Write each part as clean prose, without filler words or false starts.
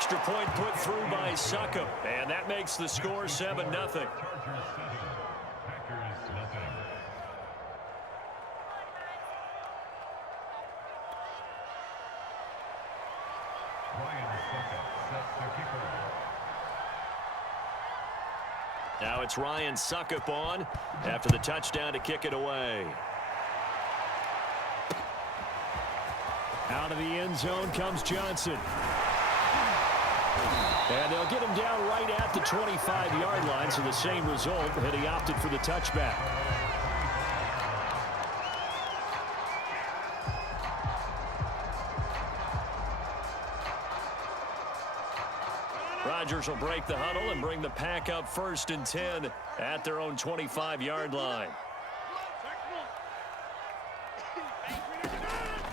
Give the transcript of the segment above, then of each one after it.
extra point put through by Succop, and that makes the score 7-0. Now it's Ryan Succop on after the touchdown to kick it away. Out of the end zone comes Johnson. And they'll get him down right at the 25-yard line, so the same result, and he opted for the touchback. Rodgers will break the huddle and bring the pack up 1st and 10 at their own 25-yard line.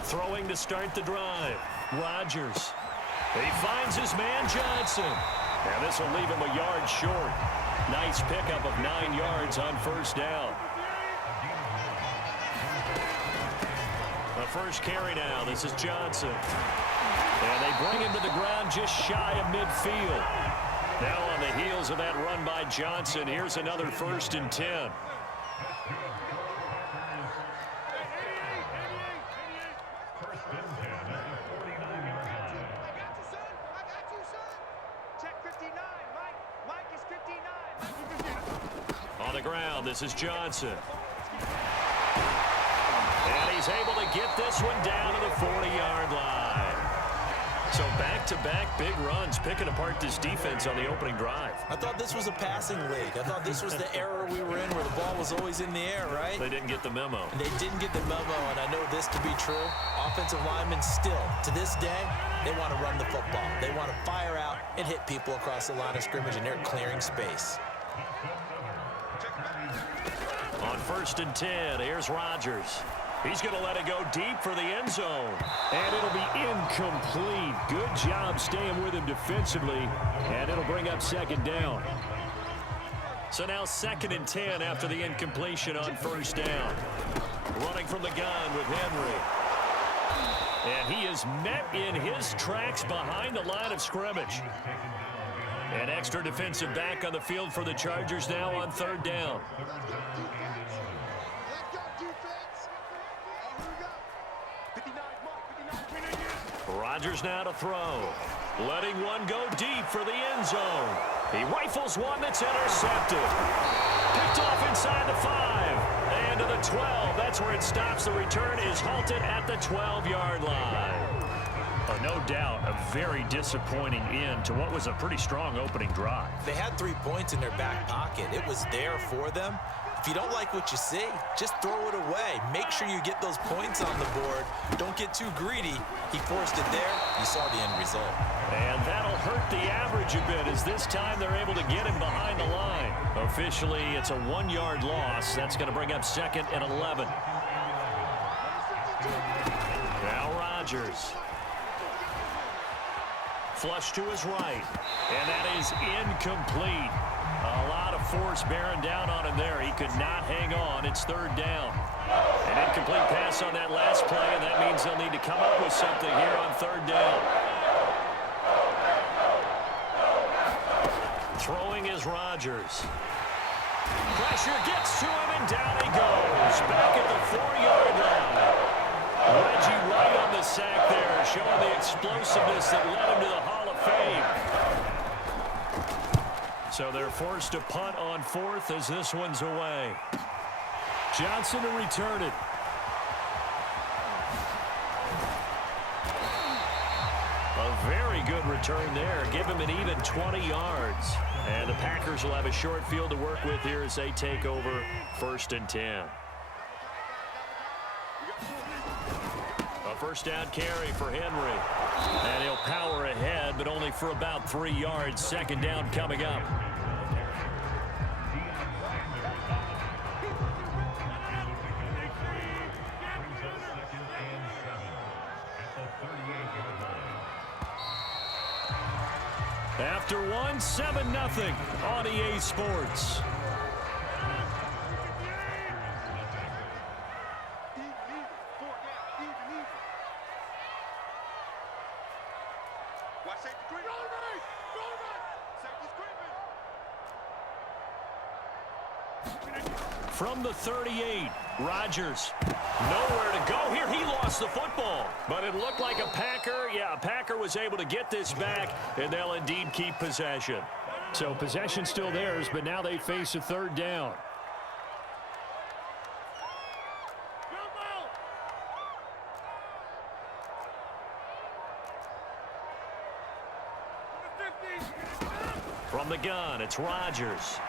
Throwing to start the drive. Rodgers. He finds his man Johnson. And this will leave him a yard short. Nice pickup of 9 yards on 1st down. The first carry now. This is Johnson. And they bring him to the ground just shy of midfield. Now on the heels of that run by Johnson, here's another 1st and 10. On the ground, this is Johnson. And he's able to get this one down to the 40-yard line. So back-to-back big runs, picking apart this defense on the opening drive. I thought this was a passing league. I thought this was the era we were in where the ball was always in the air, right? They didn't get the memo. They didn't get the memo, and I know this to be true. Offensive linemen still, to this day, they want to run the football. They want to fire out and hit people across the line of scrimmage, and they're clearing space. On 1st and 10, here's Rodgers. He's going to let it go deep for the end zone. And it'll be incomplete. Good job staying with him defensively. And it'll bring up 2nd down. So now 2nd and 10 after the incompletion on 1st down. Running from the gun with Henry. And he is met in his tracks behind the line of scrimmage. An extra defensive back on the field for the Chargers now on 3rd down. Rodgers now to throw. Letting one go deep for the end zone. He rifles one that's intercepted. Picked off inside the 5. And to the 12. That's where it stops. The return is halted at the 12-yard line. No doubt a very disappointing end to what was a pretty strong opening drive. They had 3 points in their back pocket. It was there for them. If you don't like what you see, just throw it away. Make sure you get those points on the board. Don't get too greedy. He forced it there. You saw the end result. And that'll hurt the average a bit as this time they're able to get him behind the line. Officially, it's a 1-yard loss. That's going to bring up 2nd and 11. Now Rodgers. Flush to his right. And that is incomplete. A lot of force bearing down on him there. He could not hang on. It's 3rd down. An incomplete pass on that last play, and that means they'll need to come up with something here on 3rd down. Throwing is Rodgers. Pressure gets to him, and down he goes. Back at the 4-yard line. Reggie right on the sack there, showing the explosiveness that led him to the Hall of Fame. So they're forced to punt on 4th as this one's away. Johnson to return it. A very good return there. Give him an even 20 yards. And the Packers will have a short field to work with here as they take over 1st and 10. A 1st down carry for Henry. And he'll power ahead, but only for about 3 yards. 2nd down coming up. After one, 7-0 on EA Sports. From the 38, Rodgers. Nowhere to go here. He lost the football. But it looked like a Packer. Yeah, a Packer was able to get this back, and they'll indeed keep possession. So possession still theirs, but now they face a third down. From the gun, it's Rodgers.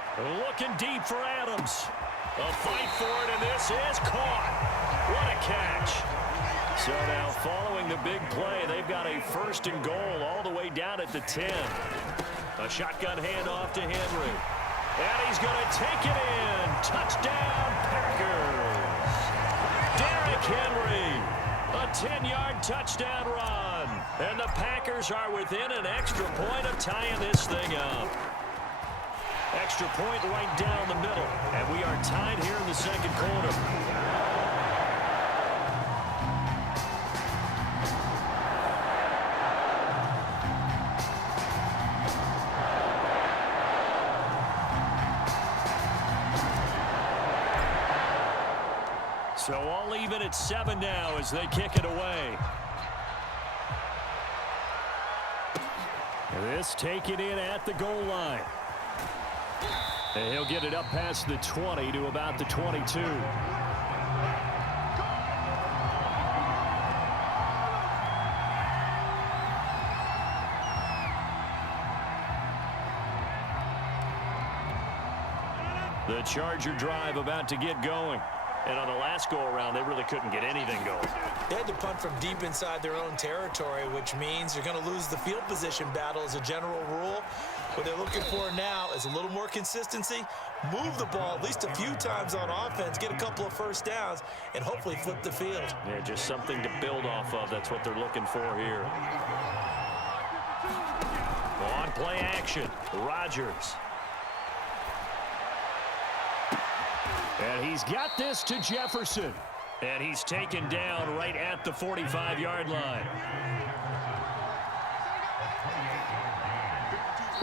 Looking deep for Adams. A fight for it, and this is caught. What a catch. So now following the big play, they've got a first and goal all the way down at the 10. A shotgun handoff to Henry. And he's going to take it in. Touchdown, Packers. Derrick Henry. A 10-yard touchdown run. And the Packers are within an extra point of tying this thing up. Extra point right down the middle. And we are tied here in the second quarter. So all even at 7 now as they kick it away. This taken in at the goal line. And he'll get it up past the 20 to about the 22. The Charger drive about to get going. And on the last go-around, they really couldn't get anything going. They had to punt from deep inside their own territory, which means you're going to lose the field position battle as a general rule. What they're looking for now is a little more consistency, move the ball at least a few times on offense, get a couple of first downs, and hopefully flip the field. Yeah, just something to build off of. That's what they're looking for here. On play action, Rodgers. And he's got this to Jefferson. And he's taken down right at the 45-yard line.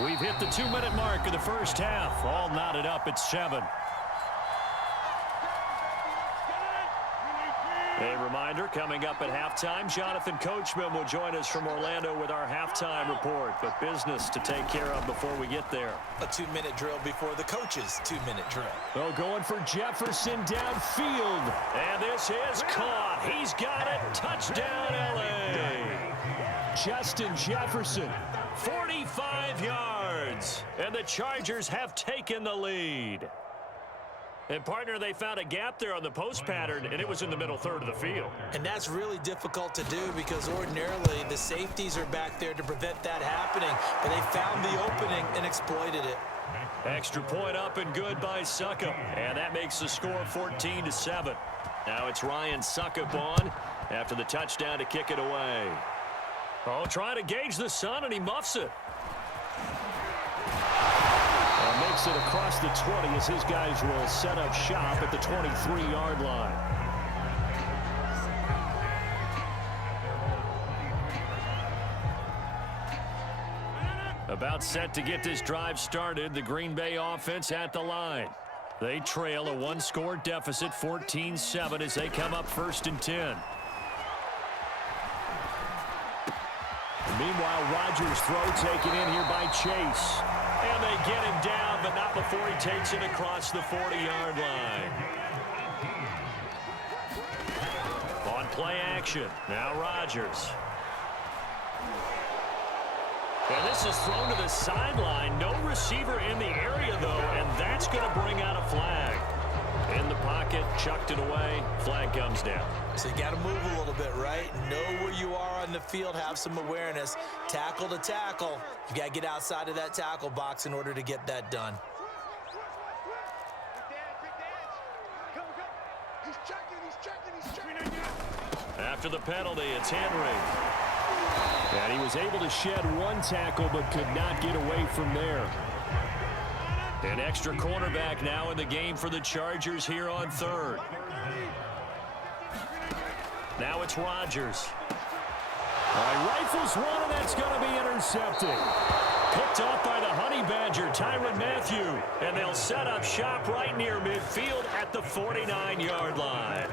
We've hit the 2-minute mark of the first half. All knotted up at 7. A reminder, coming up at halftime, Jonathan Coachman will join us from Orlando with our halftime report. But business to take care of before we get there. A 2-minute drill before the coach's 2-minute drill. Oh, going for Jefferson downfield. And this is caught. He's got it. Touchdown, L.A. Justin Jefferson, 45 yards. And the Chargers have taken the lead. And, partner, they found a gap there on the post pattern, and it was in the middle third of the field. And that's really difficult to do because ordinarily the safeties are back there to prevent that happening. But they found the opening and exploited it. Extra point up and good by Suckup. And that makes the score 14-7. Now it's Ryan Suckup on after the touchdown to kick it away. Oh, trying to gauge the sun, and he muffs it. Makes it across the 20 as his guys will set up shop at the 23-yard line. About set to get this drive started, the Green Bay offense at the line. They trail a one-score deficit, 14-7, as they come up 1st and 10. Meanwhile, Rodgers' throw taken in here by Chase. And they get him down, but not before he takes it across the 40-yard line. On play action, now Rodgers. And this is thrown to the sideline. No receiver in the area, though, and that's going to bring out a flag. In the pocket, chucked it away, flag comes down. So you got to move a little bit, right? Know where you are on the field, have some awareness. Tackle to tackle. You got to get outside of that tackle box in order to get that done. After the penalty, it's Henry. And he was able to shed one tackle but could not get away from there. An extra cornerback now in the game for the Chargers here on 3rd. Now it's Rodgers. All right, rifles one and that's going to be intercepted. Picked off by the Honey Badger, Tyrann Mathieu. And they'll set up shop right near midfield at the 49-yard line.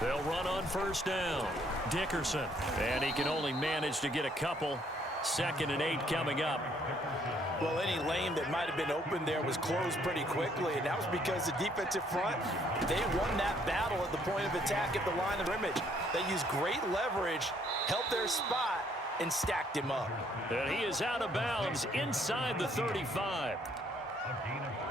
They'll run on first down. Dickerson. And he can only manage to get a couple. 2nd and 8 coming up. Well, any lane that might have been open there was closed pretty quickly, and that was because the defensive front, they won that battle at the point of attack at the line of scrimmage. They used great leverage, held their spot, and stacked him up. And he is out of bounds inside the 35.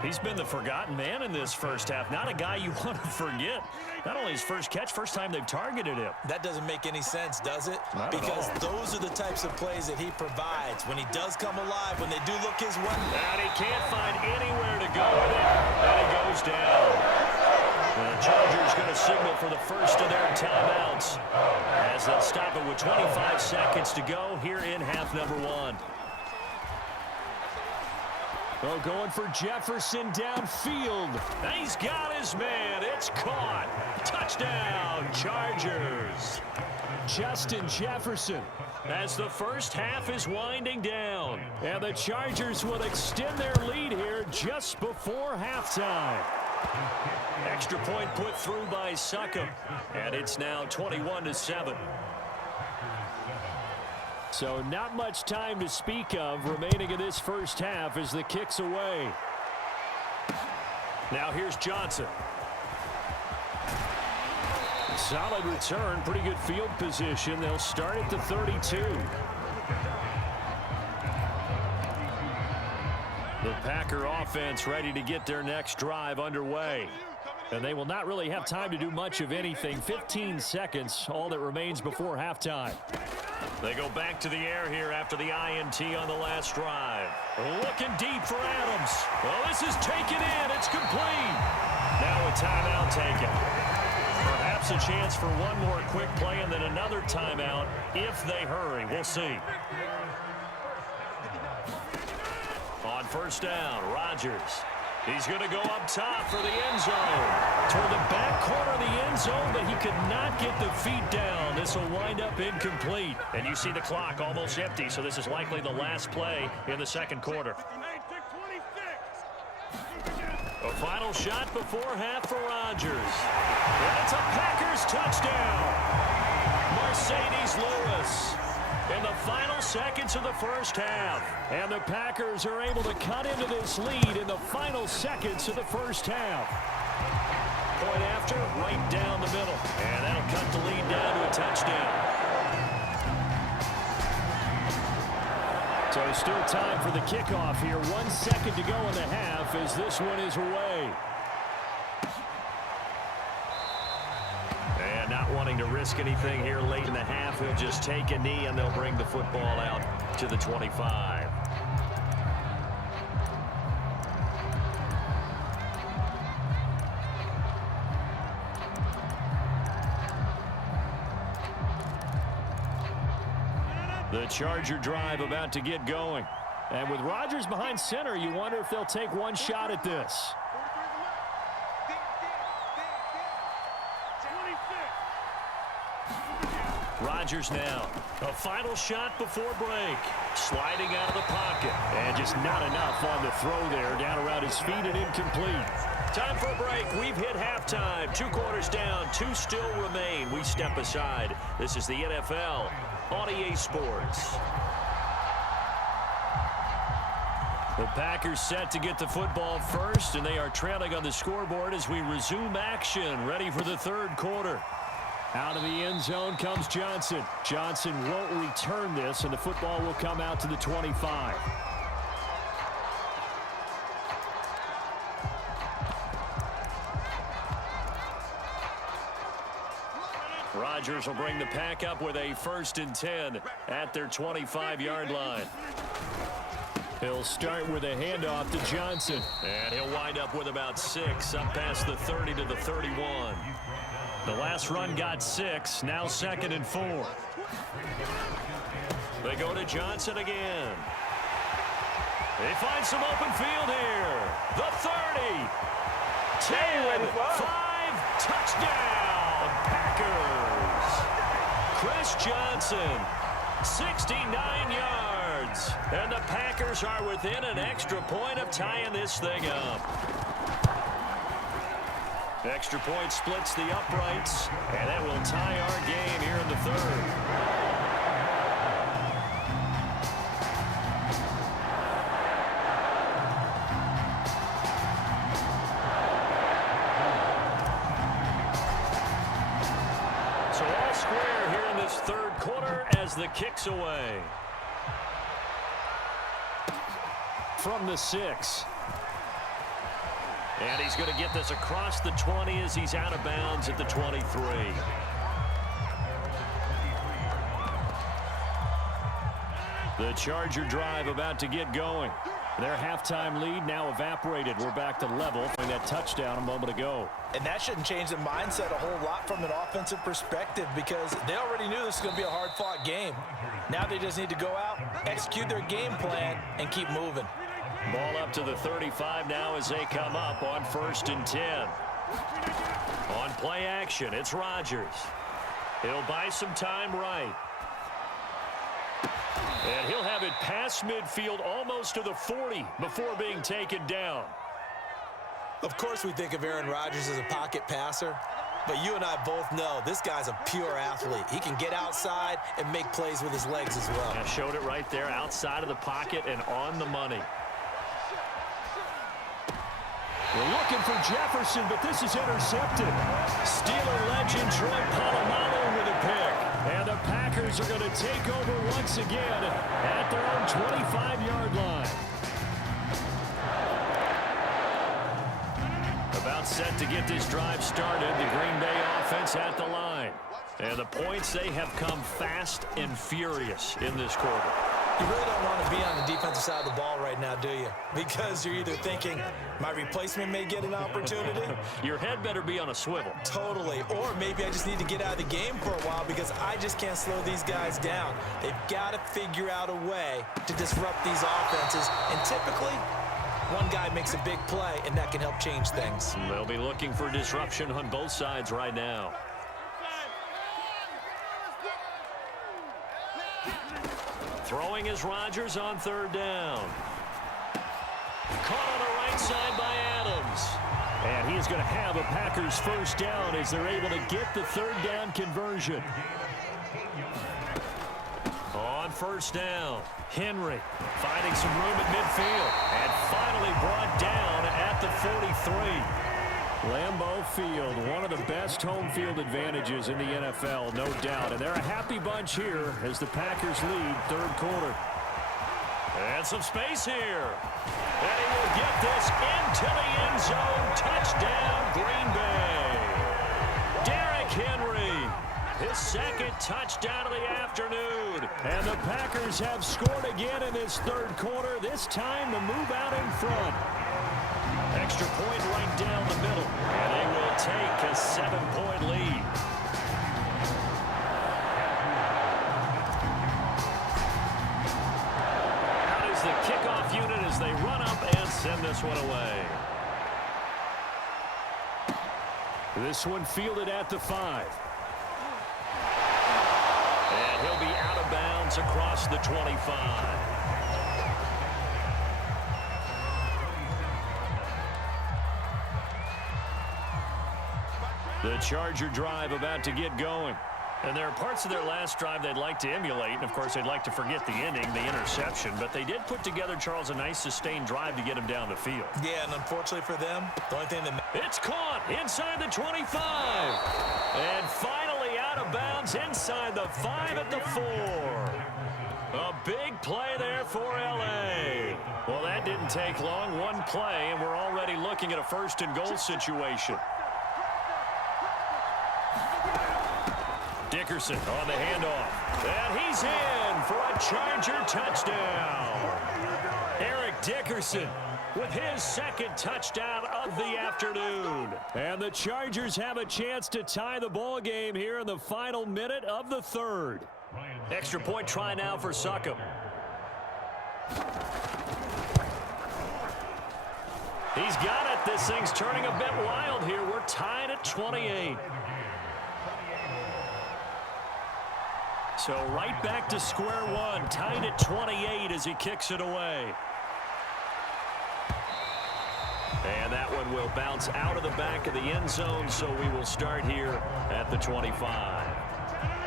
He's been the forgotten man in this first half. Not a guy you want to forget. Not only his first catch, first time they've targeted him. That doesn't make any sense, does it? Not because at all. Those are the types of plays that he provides. When he does come alive, when they do look his way. And he can't find anywhere to go with it. And he goes down. The Chargers going to signal for the first of their timeouts as they'll stop it with 25 seconds to go here in half number 1. Oh, going for Jefferson downfield. He's got his man. It's caught. Touchdown, Chargers. Justin Jefferson as the first half is winding down. And the Chargers will extend their lead here just before halftime. Extra point put through by Succop. And it's now 21-7. So not much time to speak of remaining in this first half as the kick's away. Now here's Johnson. Solid return, pretty good field position. They'll start at the 32. The Packer offense ready to get their next drive underway. And they will not really have time to do much of anything. 15 seconds, all that remains before halftime. They go back to the air here after the INT on the last drive. Looking deep for Adams. Well, this is taken in. It's complete. Now a timeout taken. Perhaps a chance for one more quick play and then another timeout if they hurry. We'll see. On first down, Rodgers. He's going to go up top for the end zone. Toward the back corner of the end zone, but he could not get the feet down. This will wind up incomplete. And you see the clock almost empty, so this is likely the last play in the second quarter. A final shot before half for Rodgers. And it's a Packers touchdown. Mercedes Lewis in the final seconds of the first half. And the Packers are able to cut into this lead in the final seconds of the first half. Point after, right down the middle. And that'll cut the lead down to a touchdown. So still time for the kickoff here. 1 second to go in the half as this one is away. And not wanting to risk anything here late in the half, he'll just take a knee and they'll bring the football out to the 25. The Charger drive about to get going. And with Rodgers behind center, you wonder if they'll take one shot at this. Rodgers now. A final shot before break. Sliding out of the pocket. And just not enough on the throw there. Down around his feet and incomplete. Time for a break. We've hit halftime. 2 quarters down. 2 still remain. We step aside. This is the NFL on EA Sports. The Packers set to get the football first, and they are trailing on the scoreboard as we resume action. Ready for the third quarter. Out of the end zone comes Johnson. Johnson won't return this, and the football will come out to the 25. Rodgers will bring the pack up with a 1st and 10 at their 25-yard line. He'll start with a handoff to Johnson. And he'll wind up with about 6 up past the 30 to the 31. The last run got 6, now 2nd and 4. They go to Johnson again. They find some open field here. The 30. 10, 5, touchdown, Packers. Chris Johnson, 69 yards. And the Packers are within an extra point of tying this thing up. Extra point splits the uprights, and that will tie our game here in the third. So all square here in this third quarter as the kick's away. From the 6. And he's going to get this across the 20 as he's out of bounds at the 23. The Charger drive about to get going. Their halftime lead now evaporated. We're back to level following that touchdown a moment ago. And that shouldn't change the mindset a whole lot from an offensive perspective because they already knew this was going to be a hard-fought game. Now they just need to go out, execute their game plan, and keep moving. Ball up to the 35 now as they come up on 1st and 10. On play action, it's Rodgers. He'll buy some time right. And he'll have it past midfield almost to the 40 before being taken down. Of course we think of Aaron Rodgers as a pocket passer, but you and I both know this guy's a pure athlete. He can get outside and make plays with his legs as well. I showed it right there outside of the pocket and on the money. We're looking for Jefferson, but this is intercepted. Steeler legend Troy Polamalu with a pick. And the Packers are going to take over once again at their own 25-yard line. About set to get this drive started. The Green Bay offense at the line. And the points, they have come fast and furious in this quarter. You really don't want to be on the defensive side of the ball right now, do you? Because you're either thinking, my replacement may get an opportunity. Your head better be on a swivel. Totally. Or maybe I just need to get out of the game for a while because I just can't slow these guys down. They've got to figure out a way to disrupt these offenses. And typically, one guy makes a big play, and that can help change things. They'll be looking for disruption on both sides right now. Throwing is Rodgers on 3rd down. Caught on the right side by Adams. And he is going to have a Packers first down as they're able to get the 3rd down conversion. On 1st down, Henry finding some room at midfield and finally brought down at the 43. Lambeau Field, one of the best home field advantages in the NFL, no doubt. And they're a happy bunch here as the Packers lead 3rd quarter. And some space here. And he will get this into the end zone. Touchdown, Green Bay. Derrick Henry, his 2nd touchdown of the afternoon. And the Packers have scored again in this 3rd quarter, this time to move out in front. Extra point right down the middle, and they will take a 7-point lead. Out is the kickoff unit as they run up and send this one away. This one fielded at the 5. And he'll be out of bounds across the 25. The Charger drive about to get going. And there are parts of their last drive they'd like to emulate. And, of course, they'd like to forget the ending, the interception. But they did put together, Charles, a nice sustained drive to get him down the field. Yeah, and unfortunately for them, the only thing that... It's caught inside the 25. And finally out of bounds inside the 5 at the 4. A big play there for L.A. Well, that didn't take long. One play, and we're already looking at a 1st and goal situation. Dickerson on the handoff. And he's in for a Charger touchdown. Eric Dickerson with his 2nd touchdown of the afternoon. And the Chargers have a chance to tie the ball game here in the final minute of the 3rd. Extra point try now for Succop. He's got it. This thing's turning a bit wild here. We're tied at 28. So right back to square one, tied at 28 as he kicks it away. And that one will bounce out of the back of the end zone, so we will start here at the 25.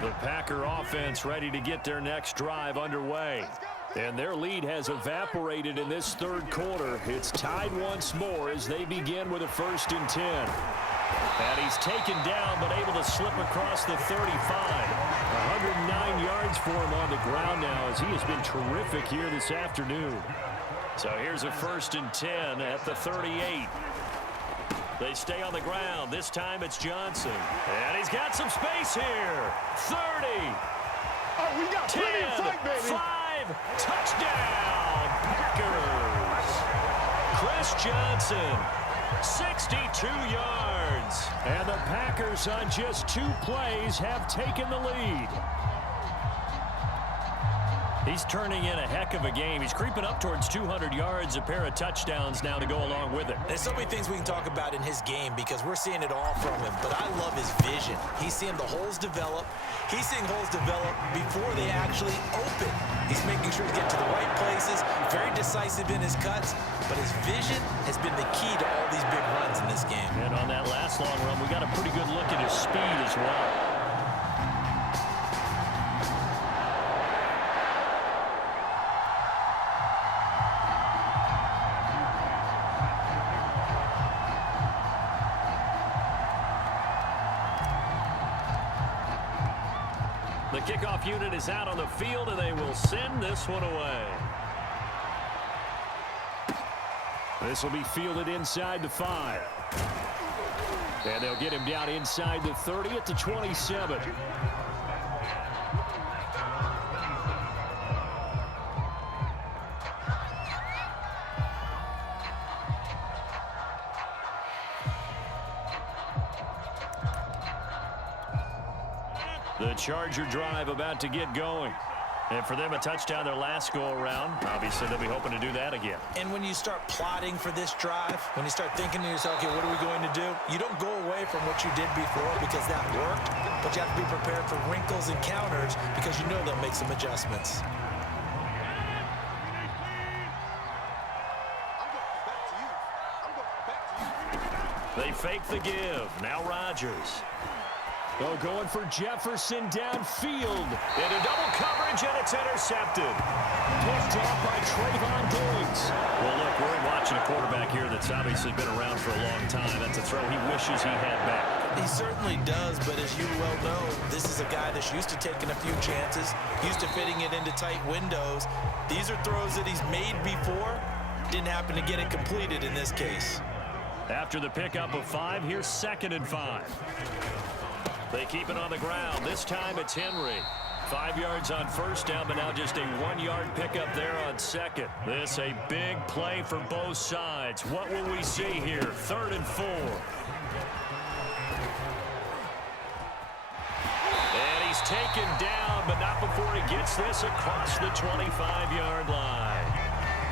The Packer offense ready to get their next drive underway. And their lead has evaporated in this third quarter. It's tied once more as they begin with a 1st and 10. And he's taken down but able to slip across the 35. 109 yards for him on the ground now as he has been terrific here this afternoon. So here's a 1st and 10 at the 38. They stay on the ground. This time it's Johnson. And he's got some space here. 30. Oh, we got 10, plenty of fight, baby. 5, touchdown, Packers. Chris Johnson, 62 yards. And the Packers on just 2 plays have taken the lead. He's turning in a heck of a game. He's creeping up towards 200 yards, a pair of touchdowns now to go along with it. There's so many things we can talk about in his game because we're seeing it all from him, but I love his vision. He's seeing the holes develop. He's seeing holes develop before they actually open. He's making sure he's getting to the right places, very decisive in his cuts, but his vision has been the key to all these big runs in this game. And on that last long run, we got a pretty good look at his speed as well. The kickoff unit is out on the field, and they will send this one away. This will be fielded inside the 5. And they'll get him down inside the 30 at the 27. The Charger drive about to get going. And for them, a touchdown their last go-around. Obviously, they'll be hoping to do that again. And when you start plotting for this drive, when you start thinking to yourself, okay, what are we going to do? You don't go away from what you did before because that worked, but you have to be prepared for wrinkles and counters because you know they'll make some adjustments. They fake the give. Now Rodgers. Oh, going for Jefferson downfield. Into double coverage, and it's intercepted. Picked off by Trayvon Diggs. Well, look, we're watching a quarterback here that's obviously been around for a long time. That's a throw he wishes he had back. He certainly does, but as you well know, this is a guy that's used to taking a few chances, used to fitting it into tight windows. These are throws that he's made before. Didn't happen to get it completed in this case. After the pickup of 5, here's 2nd and 5. They keep it on the ground. This time it's Henry. 5 yards on first down, but now just a 1-yard pickup there on second. This a big play for both sides. What will we see here? 3rd and 4. And he's taken down, but not before he gets this across the 25-yard line.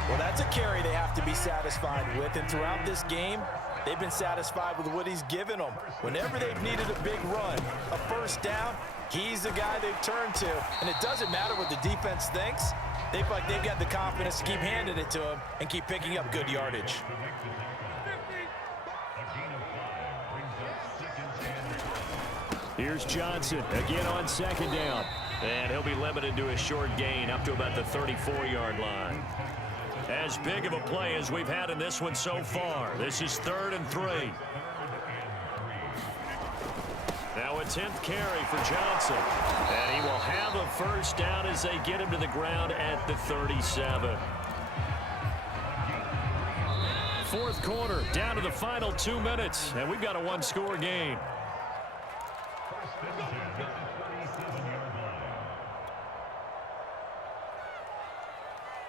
Well, that's a carry they have to be satisfied with, and throughout this game, they've been satisfied with what he's given them. Whenever they've needed a big run, a first down, he's the guy they've turned to. And it doesn't matter what the defense thinks. They feel like they've got the confidence to keep handing it to him and keep picking up good yardage. Here's Johnson again on 2nd down. And he'll be limited to a short gain up to about the 34-yard line. As big of a play as we've had in this one so far. This is 3rd and 3. Now a 10th carry for Johnson. And he will have a first down as they get him to the ground at the 37. 4th quarter, down to the final 2 minutes. And we've got a 1-score game.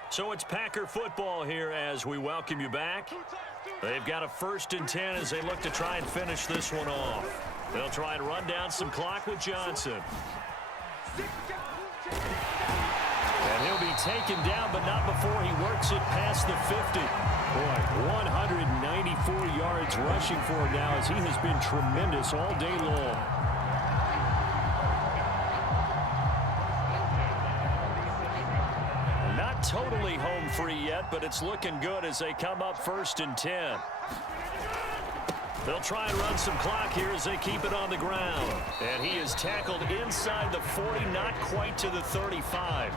So it's Packer football here as we welcome you back. They've got a 1st and 10 as they look to try and finish this one off. They'll try and run down some clock with Johnson. And he'll be taken down, but not before he works it past the 50. Boy, 194 yards rushing for him now as he has been tremendous all day long. Not totally home free yet, but it's looking good as they come up 1st and 10. They'll try and run some clock here as they keep it on the ground. And he is tackled inside the 40, not quite to the 35.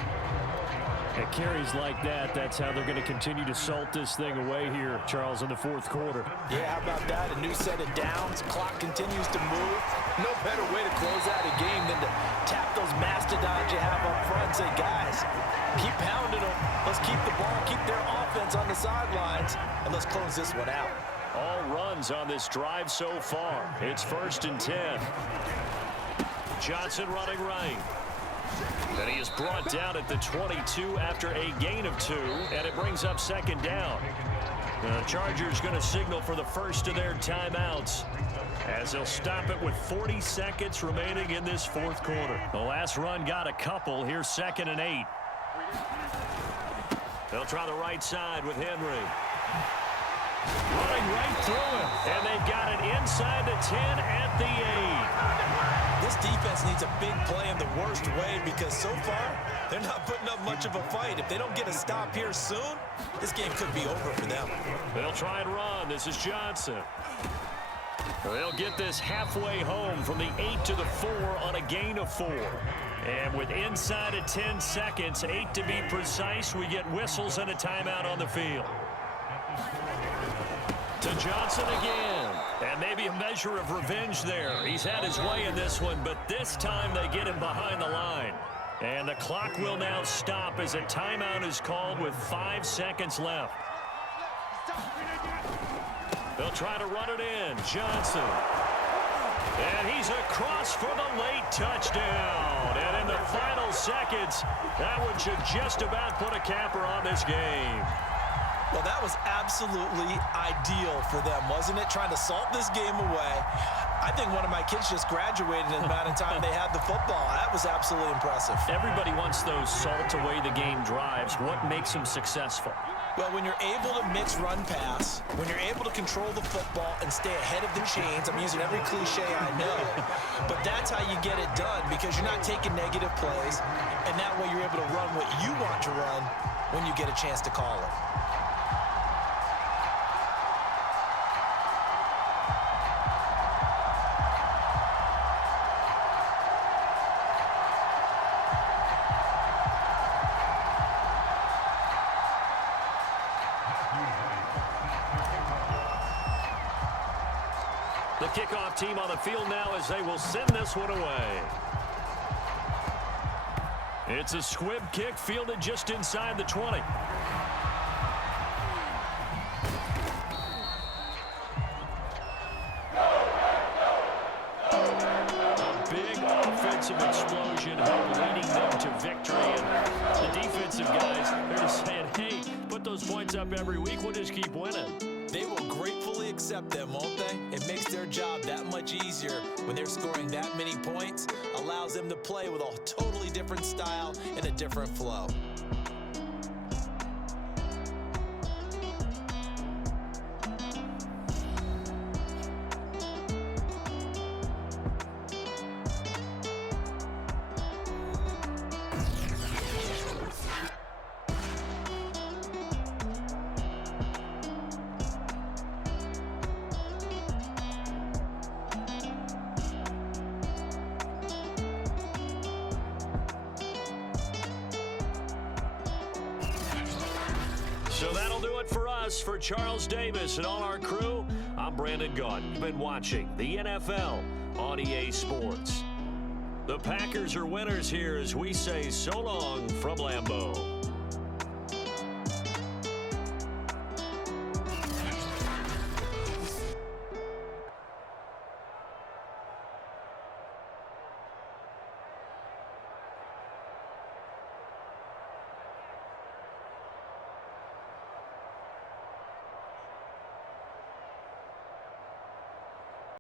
At carries like that, that's how they're going to continue to salt this thing away here, Charles, in the 4th quarter. Yeah, how about that? A new set of downs. Clock continues to move. No better way to close out a game than to tap those mastodons you have up front and say, guys, keep pounding them. Let's keep the ball, keep their offense on the sidelines, and let's close this one out. All runs on this drive so far. It's 1st and 10. Johnson running right. And he is brought down at the 22 after a gain of 2, and it brings up 2nd down. The Chargers going to signal for the first of their timeouts as they'll stop it with 40 seconds remaining in this 4th quarter. The last run got a couple. Here's 2nd and 8. They'll try the right side with Henry. Running right through him, and they've got it inside the 10 at the 8. This defense needs a big play in the worst way because so far they're not putting up much of a fight. If they don't get a stop here soon, this game could be over for them. They'll try and run. This is Johnson. They'll get this halfway home from the 8 to the 4 on a gain of 4. And with inside of 10 seconds, 8 to be precise, we get whistles and a timeout on the field. To Johnson again. And maybe a measure of revenge there. He's had his way in this one, but this time they get him behind the line. And the clock will now stop as a timeout is called with 5 seconds left. They'll try to run it in. Johnson. And he's across for the late touchdown. And in the final seconds, that one should just about put a capper on this game. Well, that was absolutely ideal for them, wasn't it? Trying to salt this game away. I think one of my kids just graduated in the amount of time they had the football. That was absolutely impressive. Everybody wants those salt away the game drives. What makes them successful? Well, when you're able to mix run pass, when you're able to control the football and stay ahead of the chains, I'm using every cliche I know, but that's how you get it done because you're not taking negative plays, and that way you're able to run what you want to run when you get a chance to call it. The kickoff team on the field now as they will send this one away. It's a squib kick fielded just inside the 20. A big offensive explosion leading them to victory. And the defensive guys, they're just saying, hey, put those points up every week. We'll just keep winning. They will gratefully accept them, won't they? It makes their job that much easier when they're scoring that many points. Allows them to play with a totally different style and a different flow. So that'll do it for us. For Charles Davis and all our crew, I'm Brandon Gaudin. You've been watching the NFL on EA Sports. The Packers are winners here as we say so long from Lambeau.